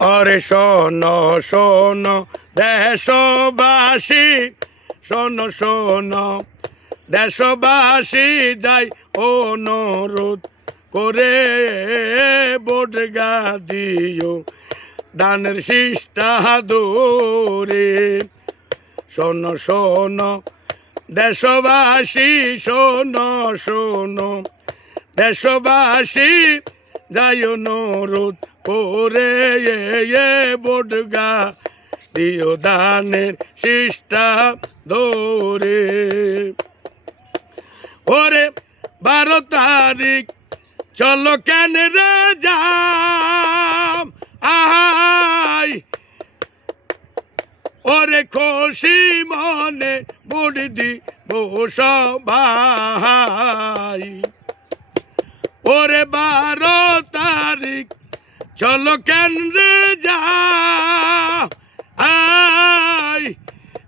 অরে শোন শোন দেশবাসী, শোন শোন দেশবাসী, যাই অনুরোধ করে বটগা দিও দানের শিষ্টা দূরে। শোন শোন দেশবাসী, শোন শোন দেশবাসী, যাই অনুরোধ করে বটগা দিও দানের শিষ্টা দৌড়ে। ওরে 12 তারিখ চলো কেন রে যাম আহাই, ওরে খুশি মনে বুড়ি দিব সবাই। ওরে 12 তারিখ চলো কেন রে যাই,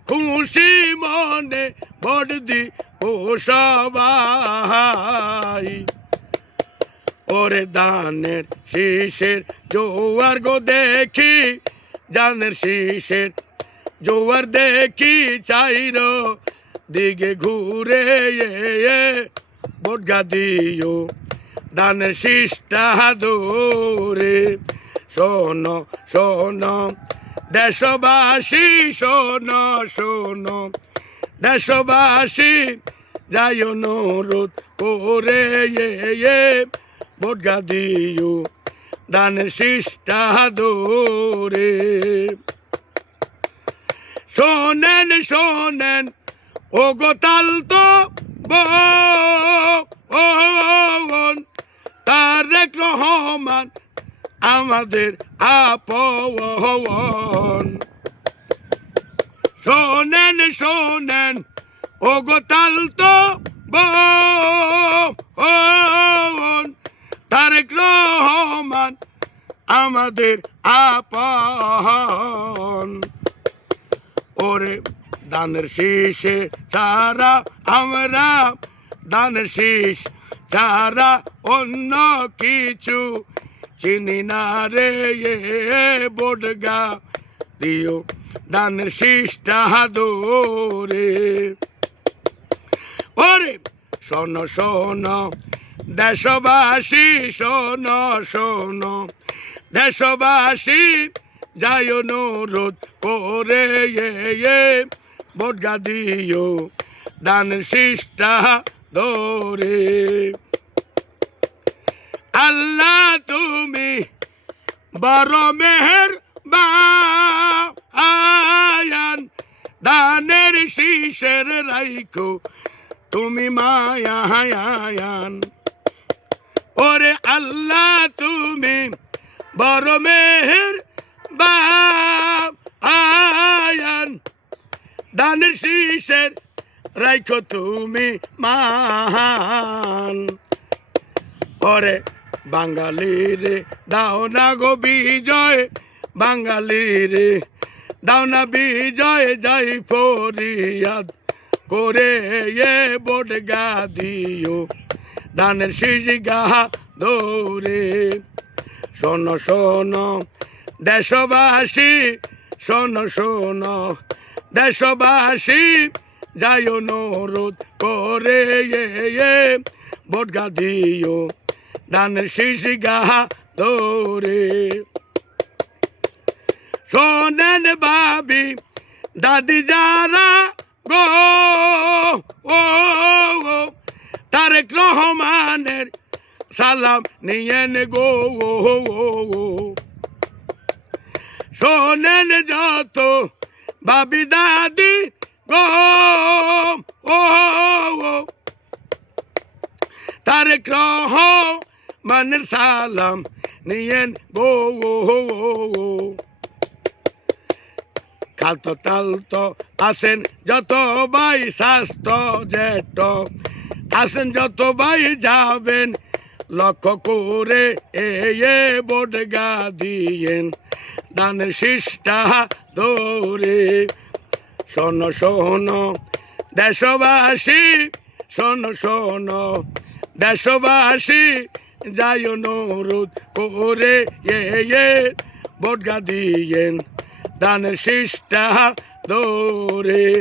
খুশি মনে ভোট দিব সবাই। ওরে দানের শীষের জোয়ার গো দেখি, দানের শীষের জোয়ার দেখি, চাইর দিকে ঘুরে বটগা দিও দানের শিষ্টা দূরে। শোন শোন দেশবাসী, শোন শোন দেশবাসী, যাই অনুরোধ করে বটগা দিও দানের শিষ্টা দূরে। শোনেন শোনেন ও গোতাল তো বোন, তারেক রহমান আমাদের আপন। শোনেন শোনেন ও গোতাল তো বোন, তারেক রহমান আমাদের আপন। ওরে দানের শীষে ছাড়া আমরা, দানের শীষ ছাড়া অন্য কিছু চিনি না রে বটগা দিও দানের শিষ্টা দূরে। ওরে শোন শোন দেশবাসী, শোন শোন দেশবাসী, যাই অনুরোধ করে বটগা দিও দানের শিষ্টা দূরে। আল্লাহ তুমি বড় মেহেরবান, দানের শীষের রাইখো তুমি মায়ান। ওরে আল্লাহ তুমি বড় মেহেরবান, দানের শীষের রাইখো তুমি মান। ওরে বাঙালি রে দাও না গো বিজয়, বাঙালি রে দাও না বিজয়, যাই ফরিয়াদ করে বটগা দিও দানের শিষ্টা দৌড়ে। শোন শোন দেশবাসী, শোন শোন দেশবাসী, যাই অনুরোধ করে বটগা দিও দানের শিষ্টা দৌড়ে। শোনেন ভাবি দাদি যারা গো তারেক রহমানের সালাম নিয়েন গো। শোনেন যত ভাবি দাদি গো তারেক রহমানের সালাম নিয়েন গো। খালতো টালতো আসেন যত ভাই, স্বাস্থ্য জেট আসেন যত ভাই, যাবেন লক্ষ্য করে বটগা দিয়েন দানের শিষ্টা দৌড়ে। শোন শোন দেশবাসী, শোন শোন দেশবাসী, যাই অনুরোধ করে বটগা দিয়েন দানের শিষ্টা দৌড়ে